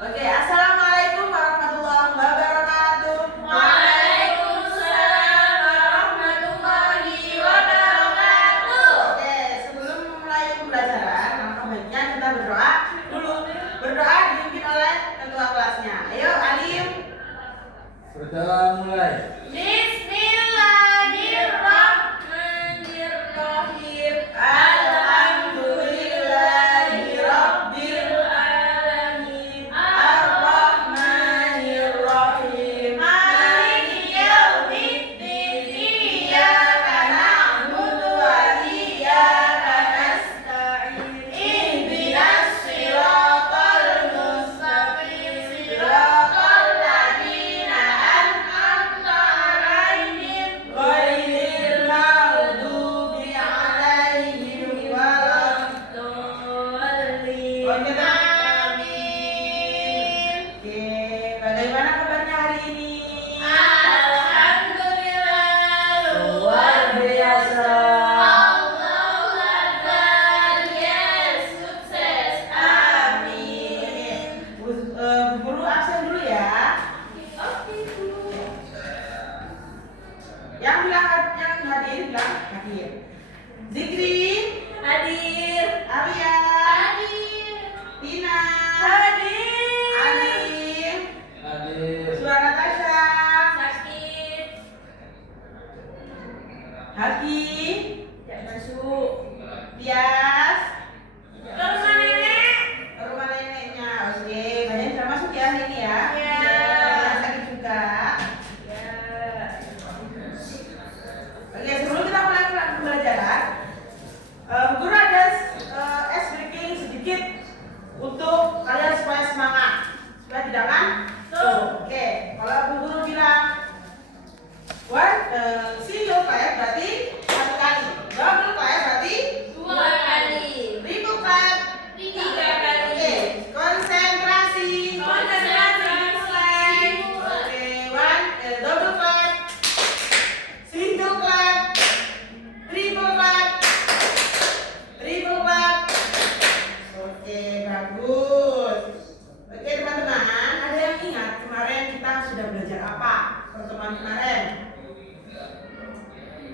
Oke, assalamualaikum warahmatullahi wabarakatuh. Waalaikumsalam warahmatullahi wabarakatuh. Oke, sebelum memulai pembelajaran, langkah baiknya kita berdoa dulu. Berdoa dipimpin oleh ketua kelasnya. Ayo, Alim. Berdoa mulai. Bismillahirrahmanirrahim. Alhamdulillahirabbil Alamin. arrahmanirrahim. Maliki yaumiddin. Iyyaka na'budu wa iyyaka nasta'in. Ihdinas siratal mustaqim. Siratal ladzina an'amta 'alaihim Ghairil maghdubi 'alaihim waladdallin. Oke, dah. Amin. Oke, bagaimana kabarnya hari ini? Alhamdulillah Luar biasa. Allahu Akbar. Yes, sukses. Amin. Bu Guru absen dulu ya. Oke, Bu. Yang hadir bilang hadir. Zikri, Hadir. Alia, Hadir. Tina, Hadir. Alim, Hadir. Suara Natasha, Sakit. Haki, Tidak masuk. Tias, Ke rumah nenek. ke rumah neneknya. Oke, banyak yang masuk ya hari ini ya. Ya. Yang sakit juga. Ya. Oke, sebelum kita mulai pembelajaran, Guru ada ice breaking sedikit untuk kalian supaya semangat, supaya tidak ngantuk. Oke, kalau Bu Guru bilang single clap berarti satu kali, double clap berarti 2 kali. triple clap 3 kali. Oke, konsentrasi. Konsentrasi. Oke, double clap, single clap, triple clap, triple clap. Oke, bagus. Oke, teman-teman, ada yang ingat kemarin kita sudah belajar apa pertemuan kemarin?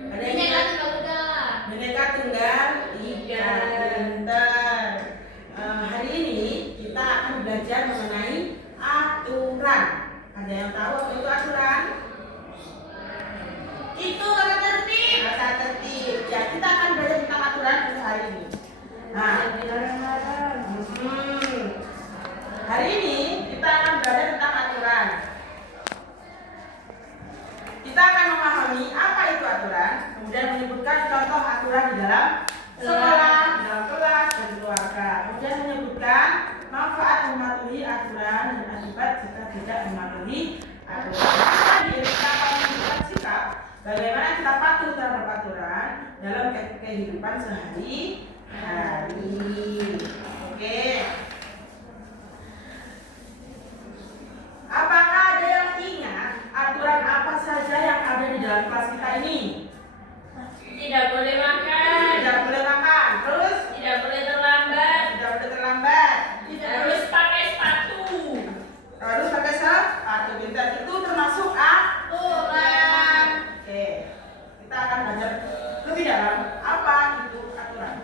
Ada yang ingat? Bineka Tunggal Ika. Pintar. Hari ini kita akan belajar mengenai aturan. Ada yang tahu apa itu aturan? Itu kata tertib. Kata tertib. Ya, kita akan belajar tentang aturan untuk hari ini. Nah, hari ini kita akan belajar tentang aturan. Kita akan memahami apa itu aturan, kemudian menyebutkan contoh aturan di dalam sekolah, dalam kelas, dan keluarga. Kemudian menyebutkan manfaat mematuhi aturan dan akibat jika tidak mematuhi aturan. Jadi kita akan menunjukkan sikap bagaimana kita patuh terhadap aturan dalam kehidupan sehari-hari. Oke. Apakah ada yang ingat aturan apa saja yang ada di dalam kelas kita ini? Tidak boleh makan. Tidak boleh makan, terus Tidak boleh terlambat. tidak boleh terlambat, Harus pakai sepatu. harus pakai sepatu. Pintar itu termasuk aturan. Oke, kita akan belajar lebih dalam apa itu aturan.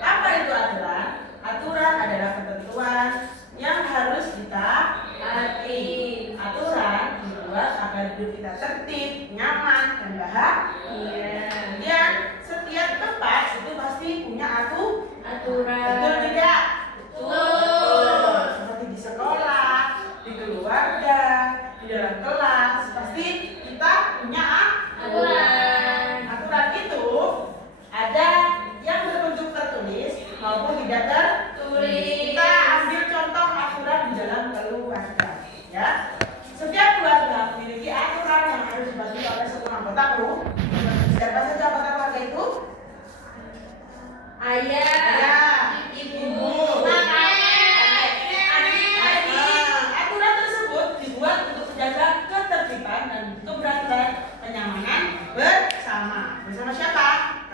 Apa itu aturan? Aturan adalah ketentuan yang harus ditaati. Aturan dibuat agar hidup kita tertib, nyaman, dan bahagia. Kemudian setiap tempat itu pasti punya Aturan. betul tidak? Betul. Seperti di sekolah, di keluarga, di dalam kelas, pasti kita punya Aturan. Aturan itu ada yang berbentuk tertulis maupun tidak tertulis. Kita ambil contoh aturan di dalam keluarga, ya. Setiap keluarga memiliki aturan yang harus dipatuhi oleh semua anggota keluarga. Siapa saja anggota keluarga itu? Ayah. Ayah, Ibu. ibu,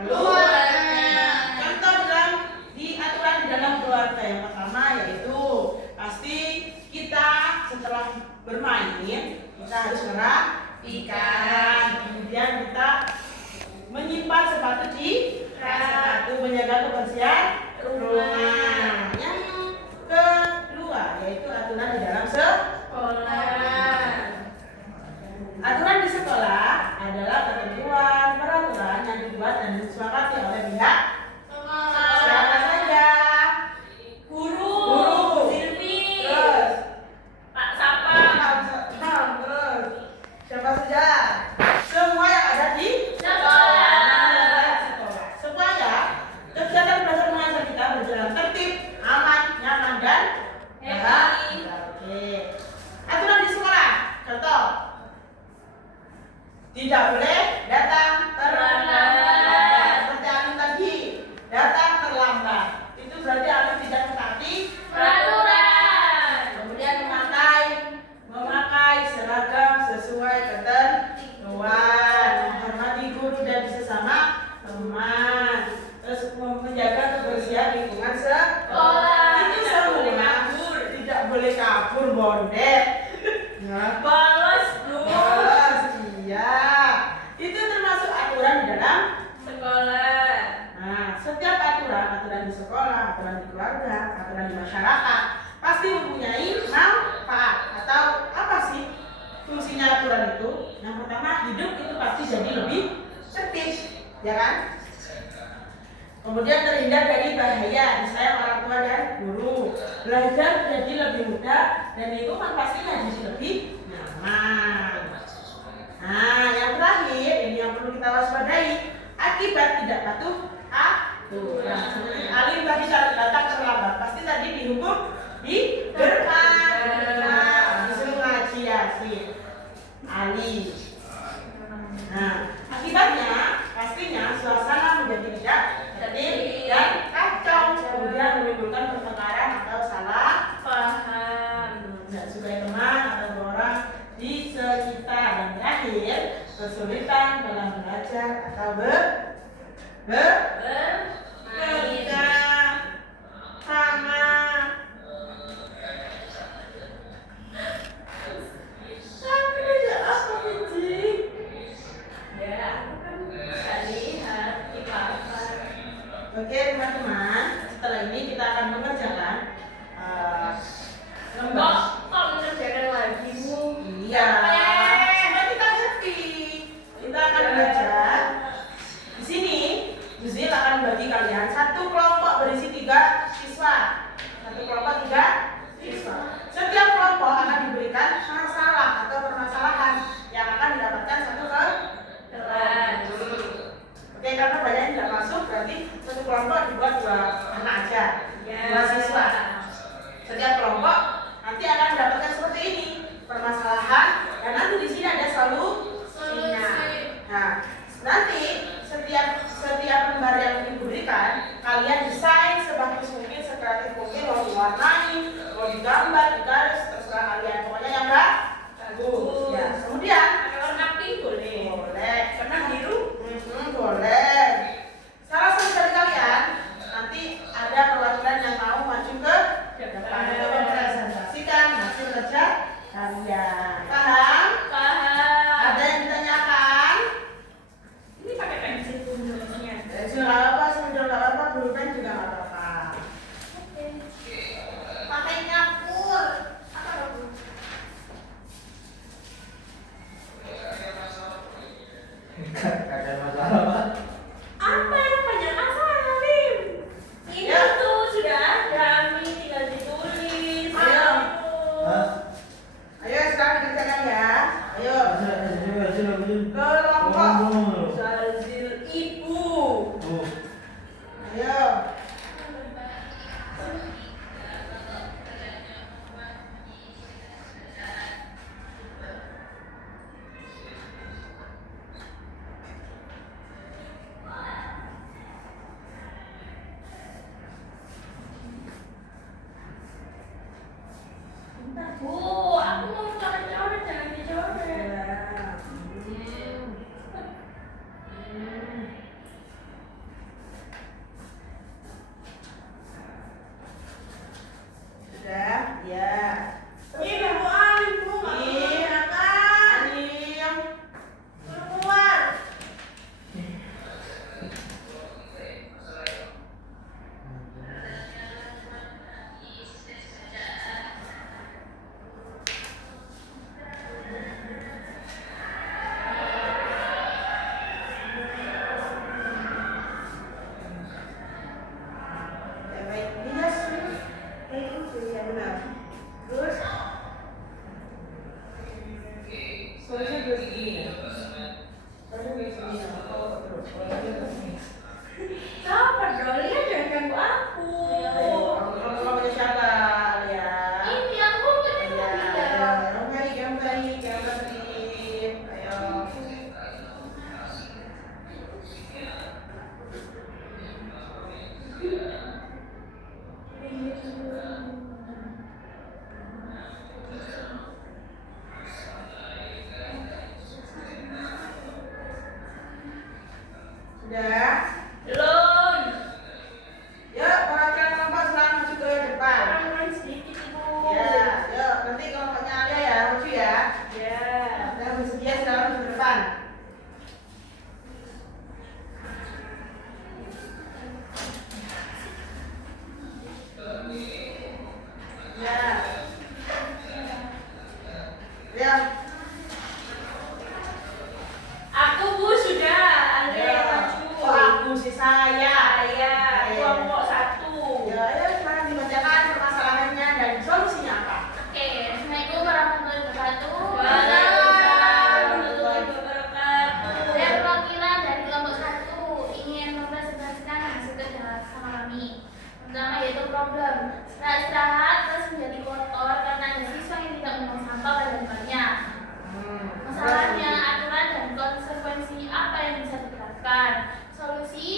keluarga. Contoh di aturan di dalam keluarga yang pertama yaitu pasti kita setelah bermain kita harus merapikan. Kemudian kita menyimpan sepatu di sepatu, menjaga kebersihan rumah. Yang kedua yaitu aturan di dalam sekolah. Aturan di sekolah adalah ketentuan peraturan yang dibuat dan disepakati oleh pihak siapa saja. Guru, Silvi, Terus Pak Sapam, terus siapa saja? Semua yang ada di sekolah. supaya kegiatan belajar mengajar kita berjalan tertib, aman, nyaman dan bahagia. Oke. Aturan di sekolah. Contoh. Tidak boleh datang terlambat. Seperti Alim tadi, datang terlambat. Itu berarti Alim tidak mentaati Peraturan. kemudian memakai seragam sesuai ketentuan, menghormati guru dan sesama teman, terus menjaga kebersihan lingkungan sekolah. Itu semua tidak boleh kabur bondet. Ya, Bolos, Bu. bolos, iya. Itu termasuk aturan di dalam Sekolah. Nah, setiap aturan di sekolah, aturan di keluarga, aturan di masyarakat pasti mempunyai manfaat. Atau apa sih fungsinya aturan itu? Yang pertama, hidup itu pasti jadi lebih tertib, ya kan? Kemudian terhindar dari bahaya, disayang orang tua dan guru. Belajar jadi lebih mudah dan lingkungan pastinya jadi lebih nyaman. Nah, yang terakhir ini yang perlu kita waspadai, akibat tidak patuh aturan. Seperti Alim tadi datang terlambat, pasti tadi dihukum di depan. Nah, disuruh ngaji ya si Ali. Nah, akibatnya pastinya suasana menjadi tidak tertib dan kacau, kemudian menimbulkan pertengkaran atau salah Paham. tidak suka teman atau orang di sekitar, dan terakhir kesulitan dalam belajar atau bekerja sama. Tapi ada apa sih? Ya, aku kan bisa lihat di papan. Oke teman-teman, setelah ini kita akan mengerjakan lembar. Kok mengerjakan lagi, Bu? Iya. Sudah kita happy. Kita akan belajar. Di sini, Yuzil akan bagi kalian satu kelompok berisi 3 siswa. Satu kelompok 3 siswa. Setiap kelompok akan diberikan masalah atau permasalahan yang akan didapatkan satu Kelas. Oke, karena banyak yang tidak masuk, berarti satu kelompok dibuat 2 anak aja, 2 siswa. Setiap kelompok nanti akan mendapatkan seperti ini permasalahan, dan nanti di sini ada solusinya. Nah, nanti setiap lembar yang diberikan kalian desain sebagus mungkin, sekreatif mungkin, mau diwarnai, mau digambar, digaris, terserah kalian. Pokoknya yang bagus. Ya, kemudian Warna pink boleh. boleh. Warna biru. Boleh. Salah satu dari kalian nanti ada perwakilan yang mau maju ke depan untuk mempresentasikan hasil kerja kalian. Paham? Paham. Ada yang ditanyakan? Ini pakai pensil pun nulisnya. Pensil nggak apa-apa, spidol nggak apa-apa, pulpen juga nggak apa-apa. Pakai kapur. Apa kapur? Ada masalah Pak? Apa yang banyak masalah, Lim? Ini Ya. tuh sudah ada, Mi, tinggal ditulis. Ayo. Hah? Ayo sekarang dikerjakan ya. Ayo. Hasil Kelompok. Ngomong dulu. Zazil ibu. Bu, Udah. Belum. Yuk, perhatikan kelompok sekarang maju ke depan. Kurang sedikit ibu. Ya, yuk nanti kelompoknya Alia ya, maju ya. Ya. Udah bersedia sekarang maju ke depan. Ya. Ya. Aku bu sudah. Ada yang maju. Oh, aku sih saya. Saya. Kelompok 1. Ya, ayo sekarang dibacakan permasalahannya dan solusinya apa? Oke, Assalamualaikum warahmatullahi wabarakatuh. Waalaikumsalam warahmatullahi wabarakatuh. Saya perwakilan dari kelompok 1 ingin mempresentasikan hasil kerja sama kami. Pertama yaitu problem. Setelah istirahat terus menjadi kotor karena ada siswa yang tidak membuang sampah pada tempatnya. Masalahnya aturan dan konsekuensi apa yang bisa diterapkan. Solusi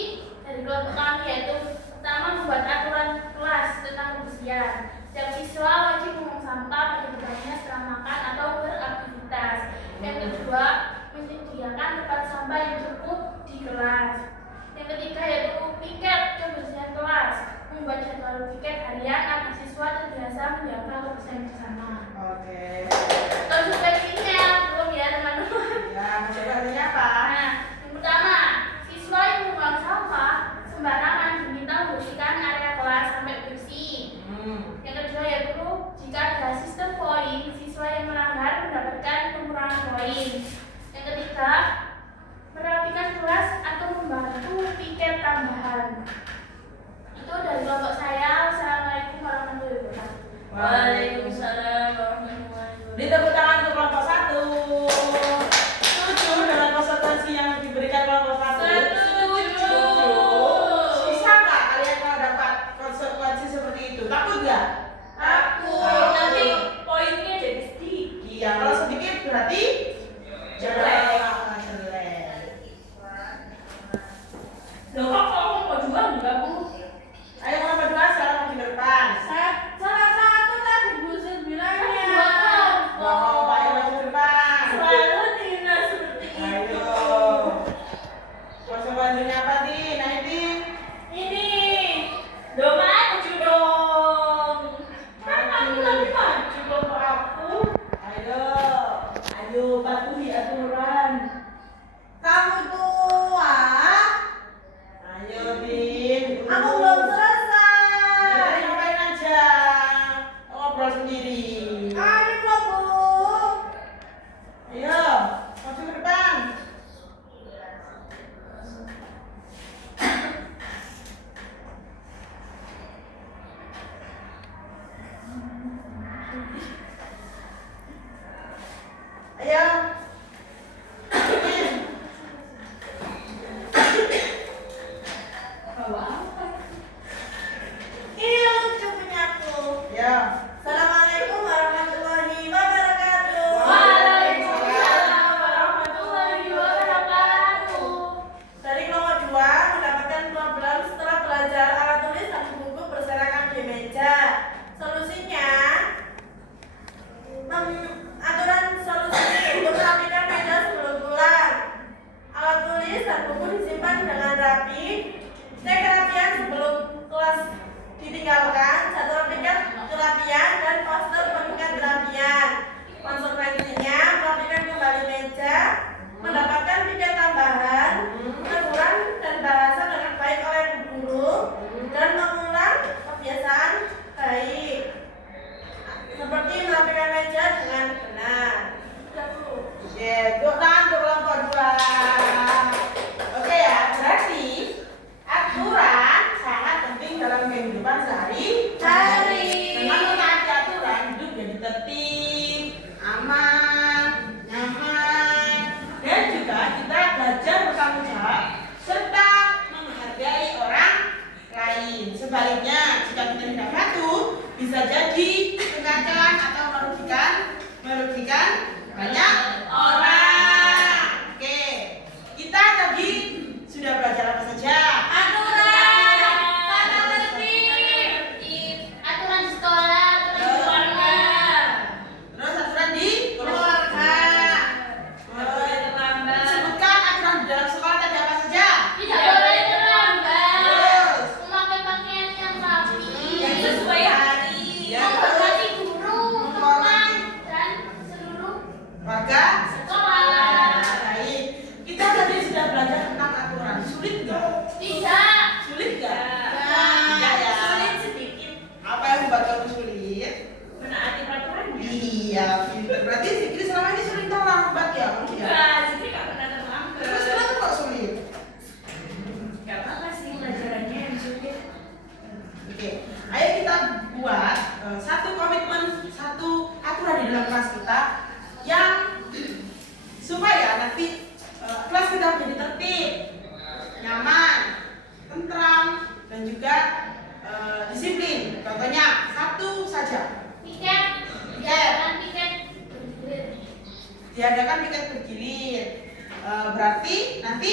dari kelompok kami yaitu pertama membuat aturan kelas tentang kebersihan. Setiap siswa wajib membuang sampah pada tempatnya setelah makan atau beraktivitas. Yang kedua, menyediakan tempat sampah yang cukup di kelas. Yang ketiga yaitu piket kebersihan kelas. Membuat jadwal piket harian agar siswa terbiasa menjaga kebersihan bersama. Oke. Konsekuensinya belum ya teman-teman. Ya, konsekuensinya apa? Nah, yang pertama, siswa yang membuang sampah sembarangan diminta membersihkan area kelas sampai bersih. Yang kedua yaitu jika ada sistem poin, siswa yang melanggar mendapatkan pengurangan poin. Yang ketiga, merapikan kelas atau membantu piket tambahan. Itu dari kelompok saya. Wassalamualaikum warahmatullahi wabarakatuh. Waalaikumsalam warahmatullahi wabarakatuh. Di tepuk tangan untuk kelompok 1. Setuju dengan konsekuensi yang diberikan kelompok 1? Setuju. Bisa nggak kalian kalau dapat konsekuensi seperti itu? Takut nggak? Takut nanti poinnya jadi sedikit. Iya, kalau sedikit berarti jelek. Loh kok kamu mau jual enggak bu? Ayo kelompok 2 sekarang maju ke depan. Salah satu tadi bu bilangnya. Kelompok ayo maju ke depan. Selalu Tina seperti itu. Ayo. Konsekuensinya apa, Din? Ayo, Din. Ini dong maju dong. Kan aku lagi maju kelompok aku. Ayo. Ayo patuhi aturan. Kamu tua. Ayo, Din. Aku Tidak. Sulit nggak? Ya. Nggak ya. Sulit sedikit. Apa yang membuat kamu sulit? Menaati peraturannya. Iya, pintar. Berarti Zikri selama ini sering terlambat ya, kamu ya? Enggak, jadi nggak pernah terlambat. Terus kenapa kok sulit? Karena masih pelajarannya yang sulit. Oke, ayo kita buat satu komitmen, satu aturan di dalam kelas kita yang supaya nanti kelas kita menjadi tertib, nyaman, tentram, dan juga disiplin. Contohnya satu saja, Tiket. Diadakan tiket bergilir. diadakan piket bergilir. Berarti nanti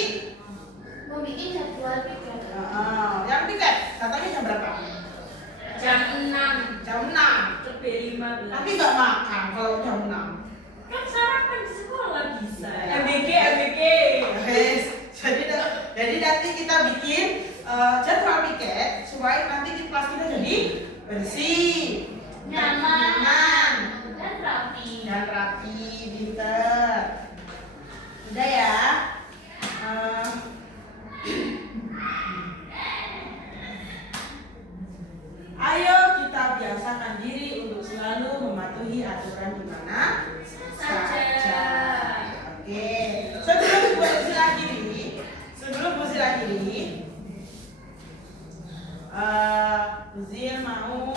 Membuat jadwal tiket. yang piket katanya jam berapa? Jam 6 Jam 6. lebih 15. Tapi nggak makan kalau jam 6. Kan sarapan di sekolah bisa. Iya. MBG. Guys, jadi nanti kita bikin jadwal piket supaya nanti di kelas kita jadi bersih, Nyaman. Dan rapi. dan rapi, pinter. Udah ya. Ayo kita biasakan diri untuk selalu mematuhi aturan di mana saja. Oke, sebelum Bu Zila akhiri, Bu Zil mau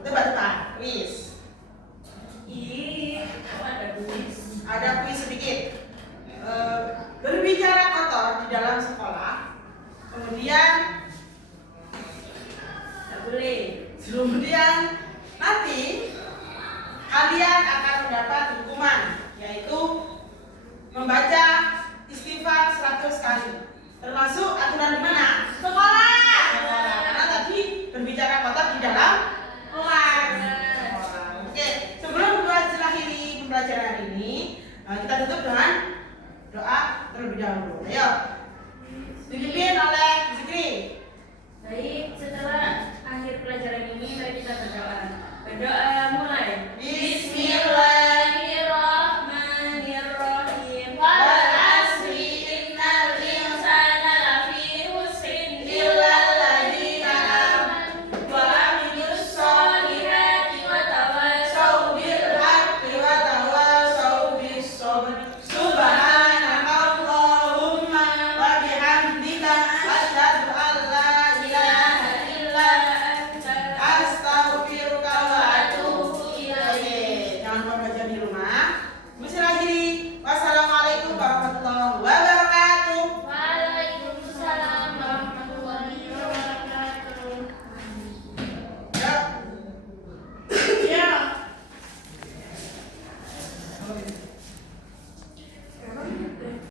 tebak-tebakan, kuis. Ih, kok ada kuis? Ada kuis sedikit. Berbicara kotor di dalam sekolah, kemudian Nggak boleh. nanti kalian akan mendapat hukuman, yaitu membaca istighfar 100 kali, termasuk aturan